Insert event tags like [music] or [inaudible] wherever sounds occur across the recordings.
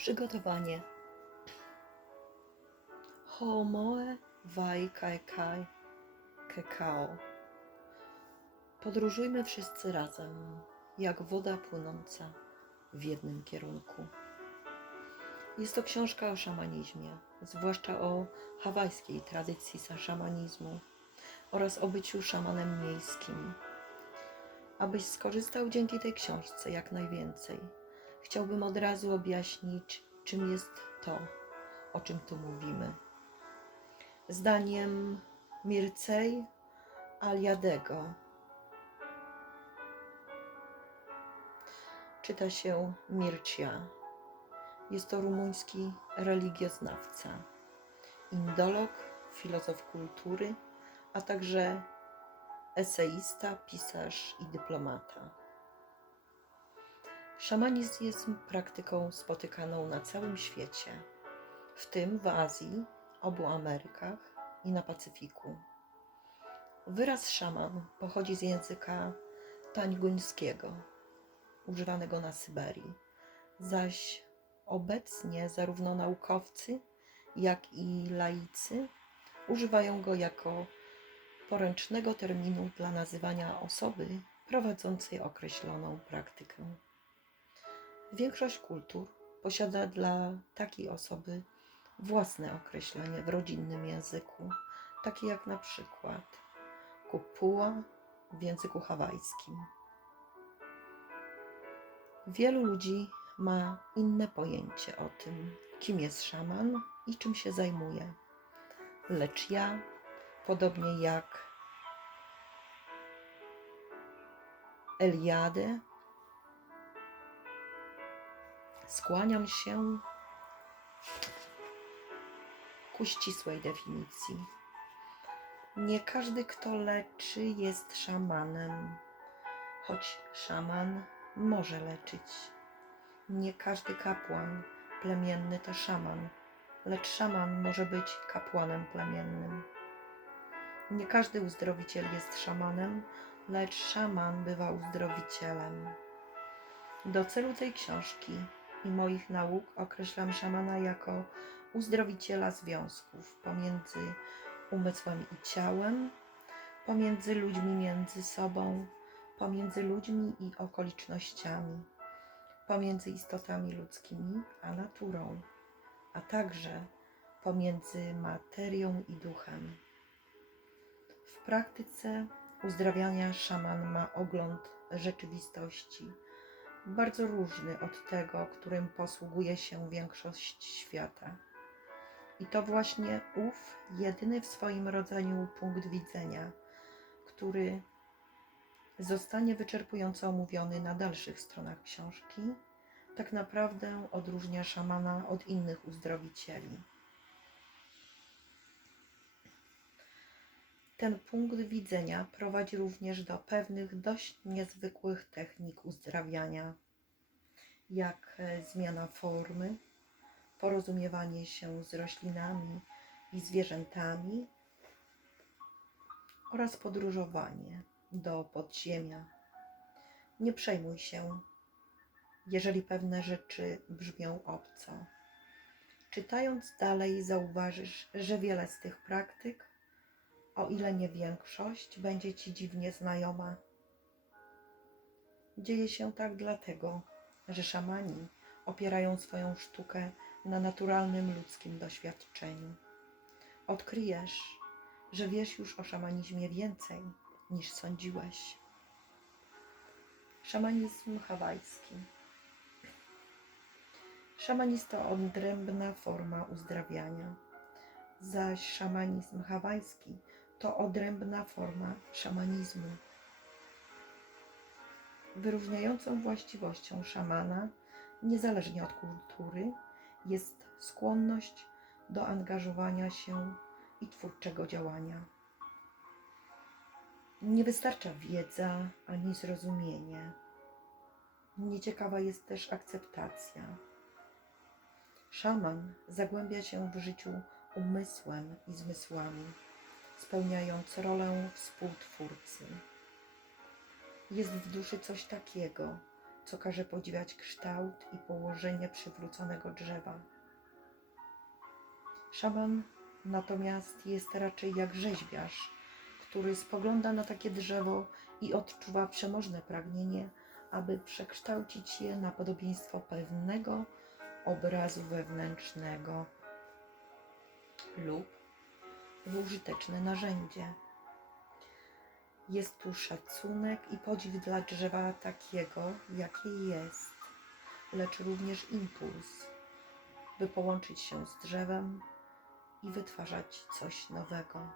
Przygotowanie. Homoe wai kai kai kekao. Podróżujmy wszyscy razem, jak woda płynąca w jednym kierunku. Jest to książka o szamanizmie, zwłaszcza o hawajskiej tradycji szamanizmu oraz o byciu szamanem miejskim. Abyś skorzystał dzięki tej książce jak najwięcej, chciałbym od razu objaśnić, czym jest to, o czym tu mówimy. Zdaniem Mircea Aliadego czyta się Mircea. Jest to rumuński religioznawca, indolog, filozof kultury, a także eseista, pisarz i dyplomata. Szamanizm jest praktyką spotykaną na całym świecie, w tym w Azji, obu Amerykach i na Pacyfiku. Wyraz szaman pochodzi z języka tańguńskiego, używanego na Syberii, zaś obecnie zarówno naukowcy, jak i laicy używają go jako poręcznego terminu dla nazywania osoby prowadzącej określoną praktykę. Większość kultur posiada dla takiej osoby własne określenie w rodzinnym języku, takie jak na przykład kupuła w języku hawajskim. Wielu ludzi ma inne pojęcie o tym, kim jest szaman i czym się zajmuje. Lecz ja, podobnie jak Eliadę, skłaniam się ku ścisłej definicji. Nie każdy, kto leczy, jest szamanem, choć szaman może leczyć. Nie każdy kapłan plemienny to szaman, lecz szaman może być kapłanem plemiennym. Nie każdy uzdrowiciel jest szamanem, lecz szaman bywa uzdrowicielem. Do celu tej książki i moich nauk określam szamana jako uzdrowiciela związków pomiędzy umysłem i ciałem, pomiędzy ludźmi między sobą, pomiędzy ludźmi i okolicznościami, pomiędzy istotami ludzkimi a naturą, a także pomiędzy materią i duchem. W praktyce uzdrawiania szaman ma ogląd rzeczywistości, bardzo różny od tego, którym posługuje się większość świata. I to właśnie ów jedyny w swoim rodzaju punkt widzenia, który zostanie wyczerpująco omówiony na dalszych stronach książki, tak naprawdę odróżnia szamana od innych uzdrowicieli. Ten punkt widzenia prowadzi również do pewnych dość niezwykłych technik uzdrawiania, jak e, zmiana formy, porozumiewanie się z roślinami i zwierzętami oraz podróżowanie do podziemia. Nie przejmuj się, jeżeli pewne rzeczy brzmią obco. Czytając dalej, zauważysz, że wiele z tych praktyk, o ile nie większość, będzie ci dziwnie znajoma. Dzieje się tak dlatego, że szamani opierają swoją sztukę na naturalnym ludzkim doświadczeniu. Odkryjesz, że wiesz już o szamanizmie więcej niż sądziłeś. Szamanizm hawajski. Szamanizm to odrębna forma uzdrawiania, zaś szamanizm hawajski to odrębna forma szamanizmu. Wyróżniającą właściwością szamana, niezależnie od kultury, jest skłonność do angażowania się i twórczego działania. Nie wystarcza wiedza ani zrozumienie. Nieciekawa jest też akceptacja. Szaman zagłębia się w życiu umysłem i zmysłami, spełniając rolę współtwórcy. Jest w duszy coś takiego, co każe podziwiać kształt i położenie przywróconego drzewa. Szaman natomiast jest raczej jak rzeźbiarz, który spogląda na takie drzewo i odczuwa przemożne pragnienie, aby przekształcić je na podobieństwo pewnego obrazu wewnętrznego lub użyteczne narzędzie. Jest tu szacunek i podziw dla drzewa takiego, jakie jest, lecz również impuls, by połączyć się z drzewem i wytwarzać coś nowego.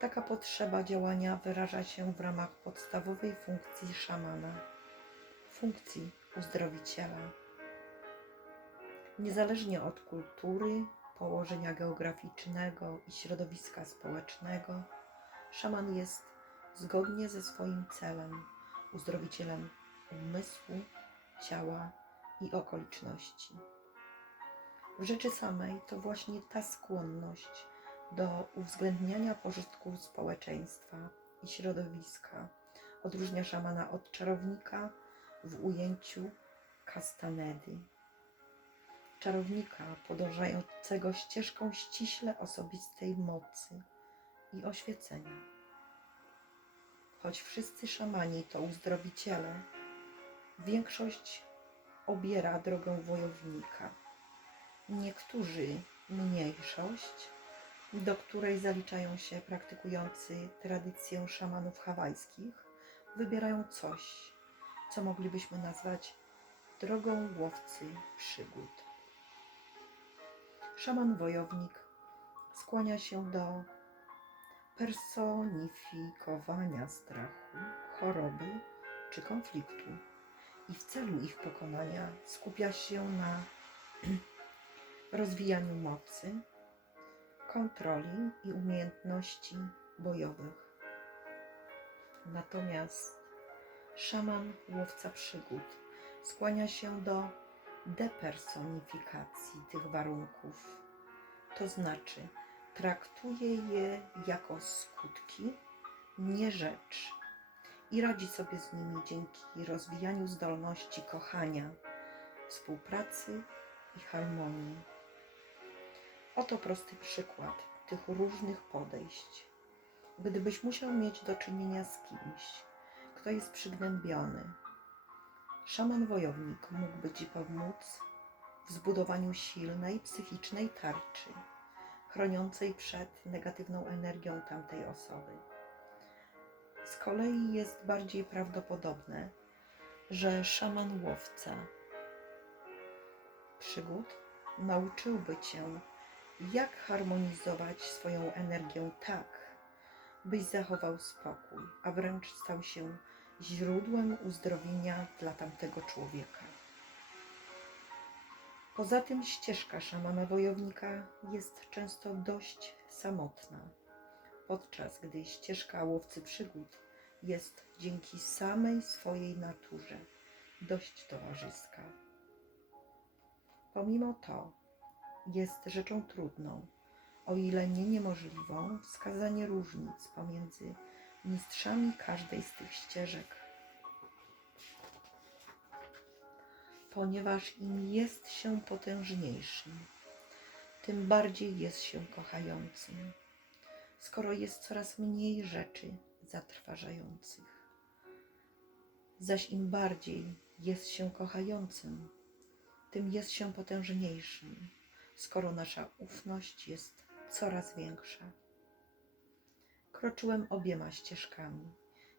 Taka potrzeba działania wyraża się w ramach podstawowej funkcji szamana funkcji uzdrowiciela. Niezależnie od kultury, położenia geograficznego i środowiska społecznego, szaman jest zgodnie ze swoim celem uzdrowicielem umysłu, ciała i okoliczności. W rzeczy samej to właśnie ta skłonność do uwzględniania pożytku społeczeństwa i środowiska odróżnia szamana od czarownika w ujęciu kastanedy. Czarownika podążającego ścieżką ściśle osobistej mocy i oświecenia. Choć wszyscy szamani to uzdrowiciele, większość obiera drogę wojownika. Niektórzy mniejszość, do której zaliczają się praktykujący tradycję szamanów hawajskich, wybierają coś, co moglibyśmy nazwać drogą łowcy przygód. Szaman wojownik skłania się do personifikowania strachu, choroby czy konfliktu i w celu ich pokonania skupia się na [clears throat] rozwijaniu mocy, kontroli i umiejętności bojowych. Natomiast szaman łowca przygód skłania się do depersonifikacji tych warunków, to znaczy traktuje je jako skutki, nie rzecz i radzi sobie z nimi dzięki rozwijaniu zdolności kochania, współpracy i harmonii. Oto prosty przykład tych różnych podejść. Gdybyś musiał mieć do czynienia z kimś, kto jest przygnębiony, szaman wojownik mógłby ci pomóc w zbudowaniu silnej psychicznej tarczy, chroniącej przed negatywną energią tamtej osoby. Z kolei jest bardziej prawdopodobne, że szaman łowca przygód nauczyłby cię, jak harmonizować swoją energię tak, byś zachował spokój, a wręcz stał się źródłem uzdrowienia dla tamtego człowieka. Poza tym ścieżka szamana wojownika jest często dość samotna, podczas gdy ścieżka łowcy przygód jest dzięki samej swojej naturze dość towarzyska. Pomimo to jest rzeczą trudną, o ile nie niemożliwą, wskazanie różnic pomiędzy mistrzami każdej z tych ścieżek. Ponieważ im jest się potężniejszym, tym bardziej jest się kochającym, skoro jest coraz mniej rzeczy zatrważających. Zaś im bardziej jest się kochającym, tym jest się potężniejszym, skoro nasza ufność jest coraz większa. Kroczyłem obiema ścieżkami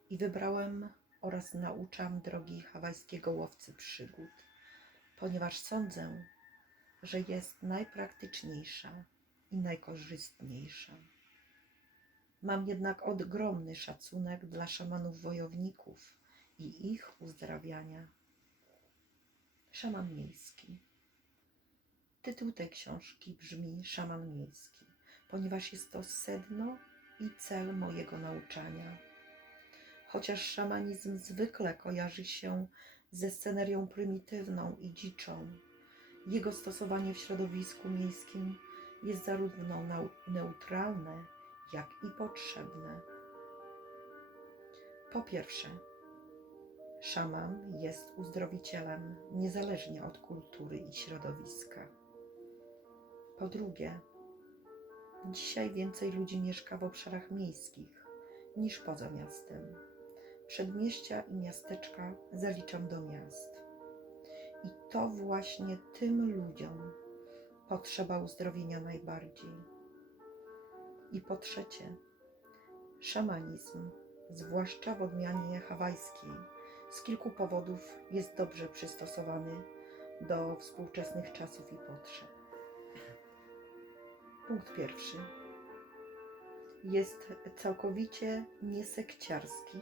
i wybrałem oraz nauczam drogi hawajskiego łowcy przygód, ponieważ sądzę, że jest najpraktyczniejsza i najkorzystniejsza. Mam jednak ogromny szacunek dla szamanów wojowników i ich uzdrawiania. Szaman miejski. Tytuł tej książki brzmi Szaman miejski, ponieważ jest to sedno i cel mojego nauczania. Chociaż szamanizm zwykle kojarzy się ze scenerią prymitywną i dziczą, jego stosowanie w środowisku miejskim jest zarówno neutralne, jak i potrzebne. Po pierwsze, Szaman jest uzdrowicielem niezależnie od kultury i środowiska. Po drugie, dzisiaj więcej ludzi mieszka w obszarach miejskich niż poza miastem. Przedmieścia i miasteczka zaliczam do miast. I to właśnie tym ludziom potrzeba uzdrowienia najbardziej. I po trzecie, szamanizm, zwłaszcza w odmianie hawajskiej, z kilku powodów jest dobrze przystosowany do współczesnych czasów i potrzeb. Punkt pierwszy. Jest całkowicie niesekciarski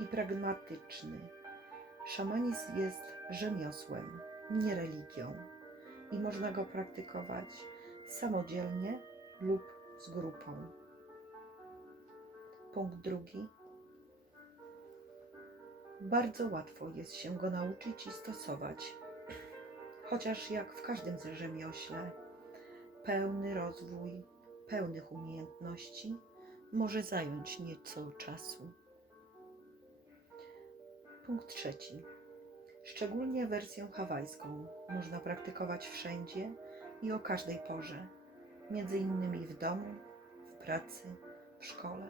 i pragmatyczny. Szamanizm jest rzemiosłem, nie religią i można go praktykować samodzielnie lub z grupą. Punkt drugi. Bardzo łatwo jest się go nauczyć i stosować, chociaż jak w każdym rzemiośle, pełny rozwój pełnych umiejętności może zająć nieco czasu. Punkt trzeci. Szczególnie wersję hawajską można praktykować wszędzie i o każdej porze, między innymi w domu, w pracy, w szkole,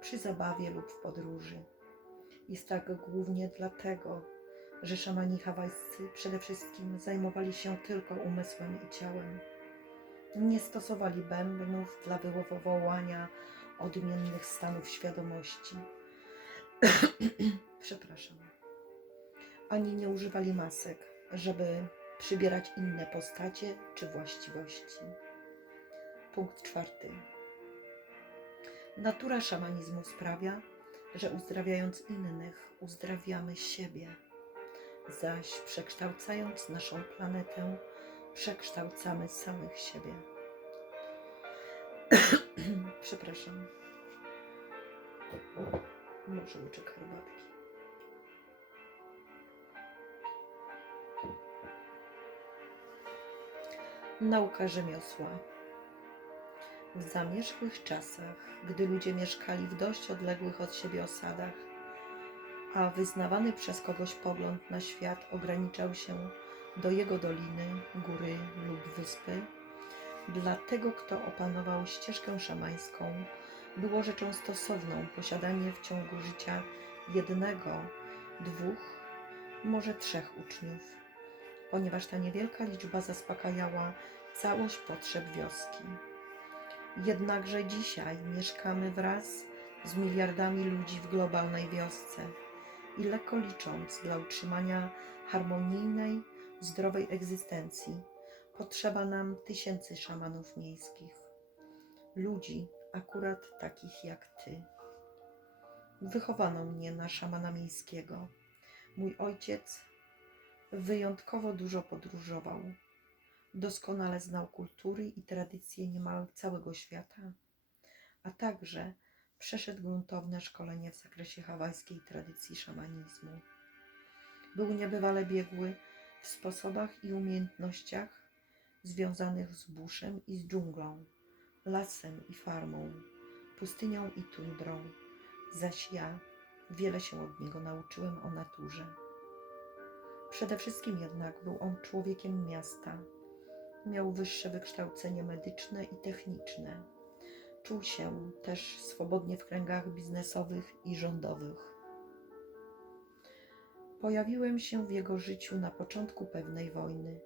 przy zabawie lub w podróży. Jest tak głównie dlatego, że szamani hawajscy przede wszystkim zajmowali się tylko umysłem i ciałem. Nie stosowali bębnów dla wywołania odmiennych stanów świadomości. [clears throat] Przepraszam. Ani nie używali masek, żeby przybierać inne postacie czy właściwości. Punkt czwarty. Natura szamanizmu sprawia, że uzdrawiając innych, uzdrawiamy siebie, zaś przekształcając naszą planetę, przekształcamy samych siebie. [clears throat] Przepraszam. Może łyczek herbatki. Nauka rzemiosła. W zamierzchłych czasach, gdy ludzie mieszkali w dość odległych od siebie osadach, a wyznawany przez kogoś pogląd na świat ograniczał się do jego doliny, góry lub wyspy, dla tego, kto opanował ścieżkę szamańską, było rzeczą stosowną posiadanie w ciągu życia jednego, dwóch, może trzech uczniów, ponieważ ta niewielka liczba zaspokajała całość potrzeb wioski. Jednakże dzisiaj mieszkamy wraz z miliardami ludzi w globalnej wiosce i lekko licząc dla utrzymania harmonijnej, zdrowej egzystencji potrzeba nam tysięcy szamanów miejskich. Ludzi akurat takich jak ty. Wychowano mnie na szamana miejskiego. Mój ojciec wyjątkowo dużo podróżował. Doskonale znał kultury i tradycje niemal całego świata, a także przeszedł gruntowne szkolenie w zakresie hawajskiej tradycji szamanizmu. Był niebywale biegły w sposobach i umiejętnościach związanych z buszem i z dżunglą, lasem i farmą, pustynią i tundrą, zaś ja wiele się od niego nauczyłem o naturze. Przede wszystkim jednak był on człowiekiem miasta. Miał wyższe wykształcenie medyczne i techniczne. Czuł się też swobodnie w kręgach biznesowych i rządowych. Pojawiłem się w jego życiu na początku pewnej wojny,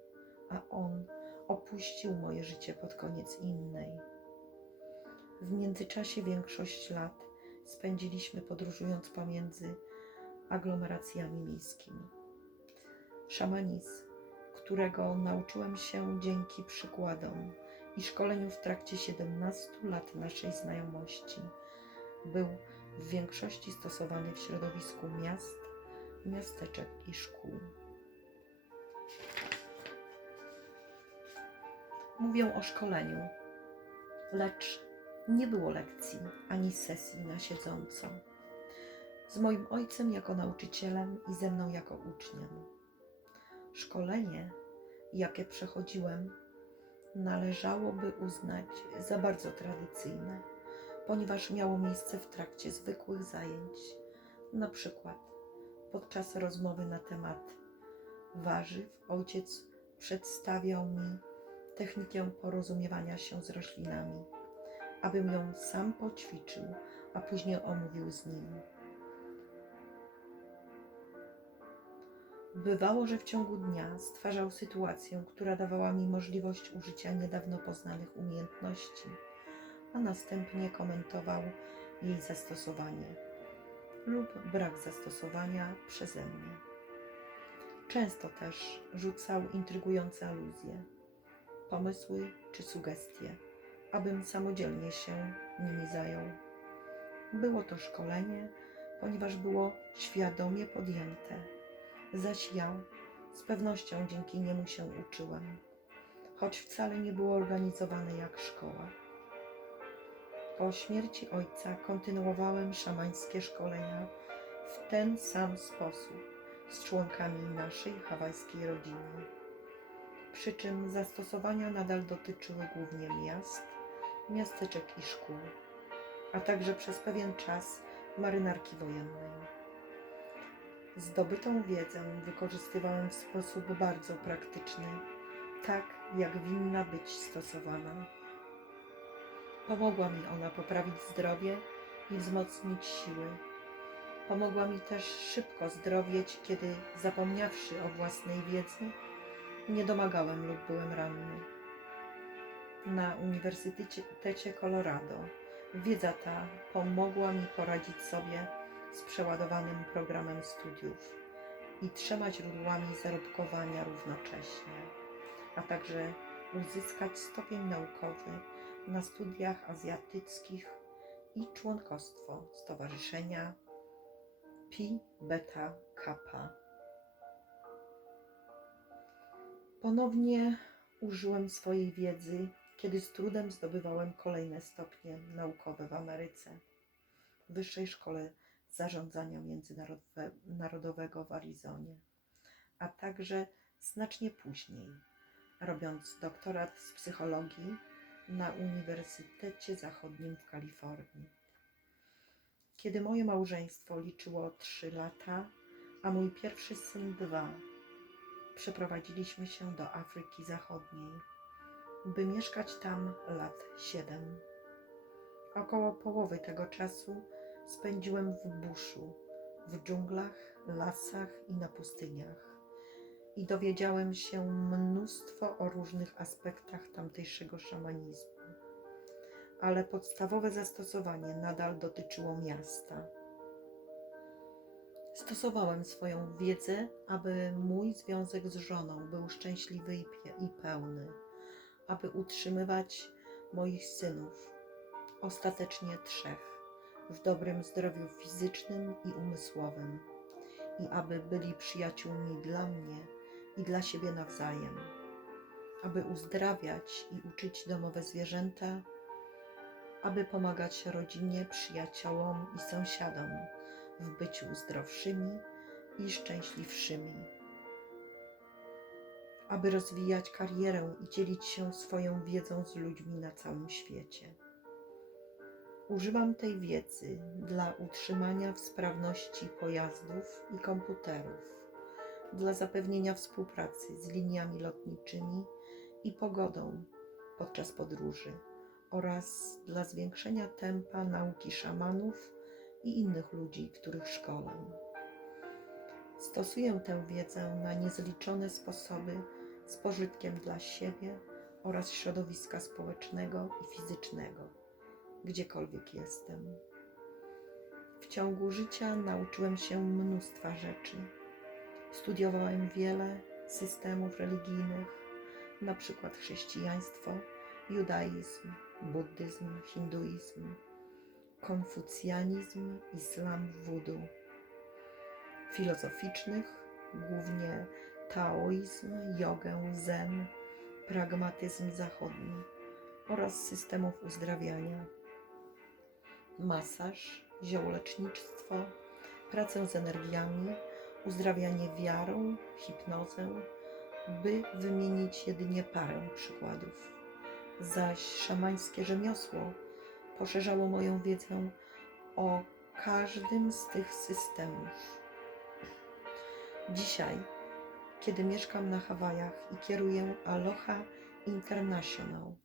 a on opuścił moje życie pod koniec innej. W międzyczasie większość lat spędziliśmy podróżując pomiędzy aglomeracjami miejskimi. Szamanizm, którego nauczyłem się dzięki przykładom i szkoleniu w trakcie 17 lat naszej znajomości, był w większości stosowany w środowisku miast, miasteczek i szkół. Mówię o szkoleniu, lecz nie było lekcji ani sesji na siedząco. Z moim ojcem jako nauczycielem i ze mną jako uczniem. Szkolenie, jakie przechodziłem, należałoby uznać za bardzo tradycyjne, ponieważ miało miejsce w trakcie zwykłych zajęć, na przykład podczas rozmowy na temat warzyw ojciec przedstawiał mi technikę porozumiewania się z roślinami, abym ją sam poćwiczył, a później omówił z nim. Bywało, że w ciągu dnia stwarzał sytuację, która dawała mi możliwość użycia niedawno poznanych umiejętności, a następnie komentował jej zastosowanie lub brak zastosowania przeze mnie. Często też rzucał intrygujące aluzje, pomysły czy sugestie, abym samodzielnie się nimi zajął. Było to szkolenie, ponieważ było świadomie podjęte, zaś ja z pewnością dzięki niemu się uczyłem, choć wcale nie było organizowane jak szkoła. Po śmierci ojca kontynuowałem szamańskie szkolenia w ten sam sposób z członkami naszej hawajskiej rodziny. Przy czym zastosowania nadal dotyczyły głównie miast, miasteczek i szkół, a także przez pewien czas marynarki wojennej. Zdobytą wiedzę wykorzystywałem w sposób bardzo praktyczny, tak jak winna być stosowana. Pomogła mi ona poprawić zdrowie i wzmocnić siły. Pomogła mi też szybko zdrowieć, kiedy zapomniawszy o własnej wiedzy, nie domagałem lub byłem ranny. Na Uniwersytecie Colorado wiedza ta pomogła mi poradzić sobie z przeładowanym programem studiów i trzema źródłami zarobkowania równocześnie, a także uzyskać stopień naukowy na studiach azjatyckich i członkostwo Stowarzyszenia Pi Beta Kappa. Ponownie użyłem swojej wiedzy, kiedy z trudem zdobywałem kolejne stopnie naukowe w Ameryce, w Wyższej Szkole Zarządzania Międzynarodowego w Arizonie, a także znacznie później, robiąc doktorat z psychologii na Uniwersytecie Zachodnim w Kalifornii. Kiedy moje małżeństwo liczyło 3 lata, a mój pierwszy syn dwa, przeprowadziliśmy się do Afryki Zachodniej, by mieszkać tam lat 7. Około połowy tego czasu spędziłem w buszu, w dżunglach, lasach i na pustyniach. I dowiedziałem się mnóstwo o różnych aspektach tamtejszego szamanizmu. Ale podstawowe zastosowanie nadal dotyczyło miasta. Stosowałem swoją wiedzę, aby mój związek z żoną był szczęśliwy i, pełny, aby utrzymywać moich synów, ostatecznie trzech, w dobrym zdrowiu fizycznym i umysłowym, i aby byli przyjaciółmi dla mnie i dla siebie nawzajem, aby uzdrawiać i uczyć domowe zwierzęta, aby pomagać rodzinie, przyjaciołom i sąsiadom w byciu zdrowszymi i szczęśliwszymi, aby rozwijać karierę i dzielić się swoją wiedzą z ludźmi na całym świecie. Używam tej wiedzy dla utrzymania w sprawności pojazdów i komputerów, dla zapewnienia współpracy z liniami lotniczymi i pogodą podczas podróży oraz dla zwiększenia tempa nauki szamanów i innych ludzi, których szkolę. Stosuję tę wiedzę na niezliczone sposoby z pożytkiem dla siebie oraz środowiska społecznego i fizycznego, gdziekolwiek jestem. W ciągu życia nauczyłem się mnóstwa rzeczy. Studiowałem wiele systemów religijnych, na przykład chrześcijaństwo, judaizm, buddyzm, hinduizm, konfucjanizm, islam, wudu. Filozoficznych, głównie taoizm, jogę, zen, pragmatyzm zachodni oraz systemów uzdrawiania, masaż, ziołolecznictwo, pracę z energiami, uzdrawianie wiarą, hipnozę, by wymienić jedynie parę przykładów. Zaś szamańskie rzemiosło poszerzało moją wiedzę o każdym z tych systemów. Dzisiaj, kiedy mieszkam na Hawajach i kieruję Aloha International,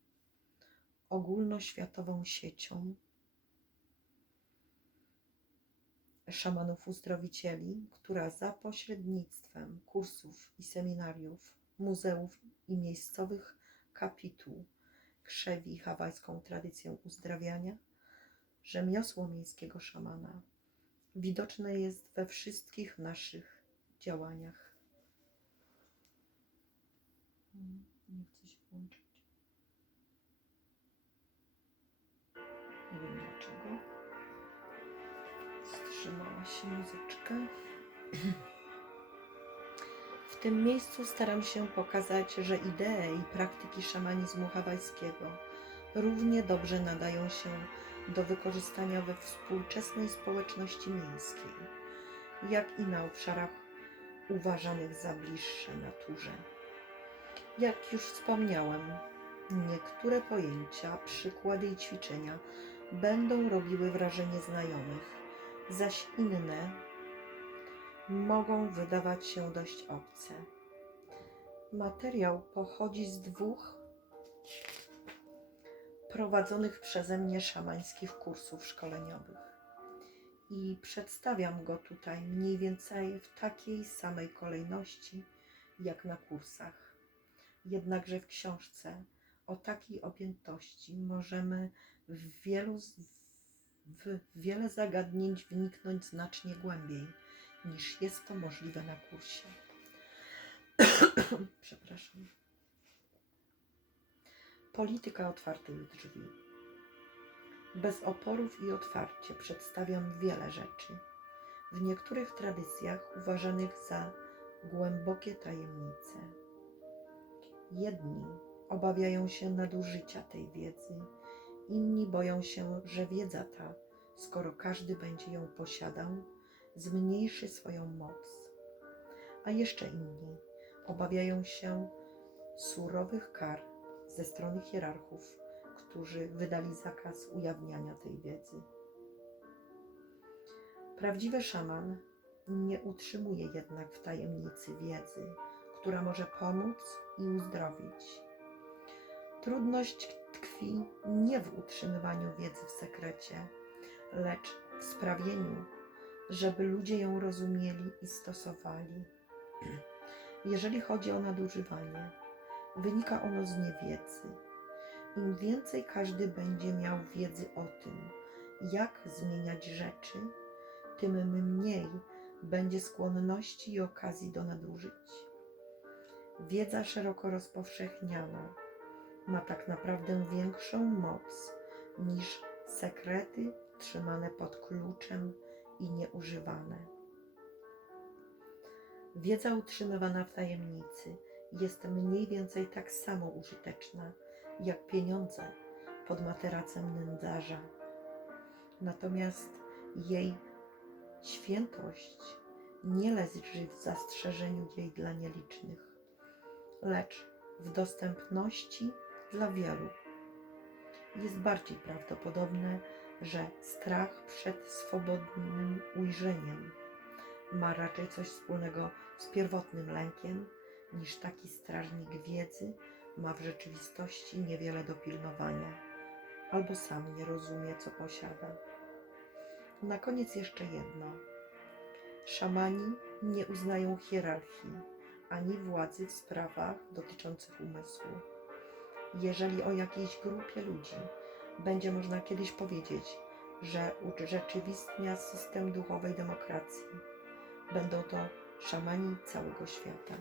ogólnoświatową siecią szamanów uzdrowicieli, która za pośrednictwem kursów i seminariów, muzeów i miejscowych kapituł krzewi hawajską tradycję uzdrawiania, rzemiosło miejskiego szamana widoczne jest we wszystkich naszych działaniach. Nie chce się włączyć. Muzyczka. W tym miejscu staram się pokazać, że idee i praktyki szamanizmu hawajskiego równie dobrze nadają się do wykorzystania we współczesnej społeczności miejskiej, jak i na obszarach uważanych za bliższe naturze. Jak już wspomniałem, niektóre pojęcia, przykłady i ćwiczenia będą robiły wrażenie znajomych, zaś inne mogą wydawać się dość obce. Materiał pochodzi z dwóch prowadzonych przeze mnie szamańskich kursów szkoleniowych i przedstawiam go tutaj mniej więcej w takiej samej kolejności jak na kursach. Jednakże w książce o takiej objętości możemy w wielu, w wiele zagadnień wniknąć znacznie głębiej niż jest to możliwe na kursie. [clears throat] Przepraszam. Polityka otwartych drzwi. Bez oporów i otwarcie przedstawiam wiele rzeczy, w niektórych tradycjach uważanych za głębokie tajemnice. Jedni obawiają się nadużycia tej wiedzy, inni boją się, że wiedza ta, skoro każdy będzie ją posiadał, zmniejszy swoją moc. A jeszcze inni obawiają się surowych kar ze strony hierarchów, którzy wydali zakaz ujawniania tej wiedzy. Prawdziwy szaman nie utrzymuje jednak w tajemnicy wiedzy, która może pomóc i uzdrowić. Trudność tkwi nie w utrzymywaniu wiedzy w sekrecie, lecz w sprawieniu, żeby ludzie ją rozumieli i stosowali. Jeżeli chodzi o nadużywanie, wynika ono z niewiedzy. Im więcej każdy będzie miał wiedzy o tym, jak zmieniać rzeczy, tym mniej będzie skłonności i okazji do nadużyć. Wiedza szeroko rozpowszechniana ma tak naprawdę większą moc niż sekrety trzymane pod kluczem i nieużywane. Wiedza utrzymywana w tajemnicy jest mniej więcej tak samo użyteczna jak pieniądze pod materacem nędzarza. Natomiast jej świętość nie leży w zastrzeżeniu jej dla nielicznych, lecz w dostępności dla wielu. Jest bardziej prawdopodobne, że strach przed swobodnym ujrzeniem ma raczej coś wspólnego z pierwotnym lękiem, niż taki strażnik wiedzy ma w rzeczywistości niewiele do pilnowania, albo sam nie rozumie, co posiada. Na koniec jeszcze jedno. Szamani nie uznają hierarchii ani władzy w sprawach dotyczących umysłu. Jeżeli o jakiejś grupie ludzi będzie można kiedyś powiedzieć, że urzeczywistnia system duchowej demokracji, będą to szamani całego świata.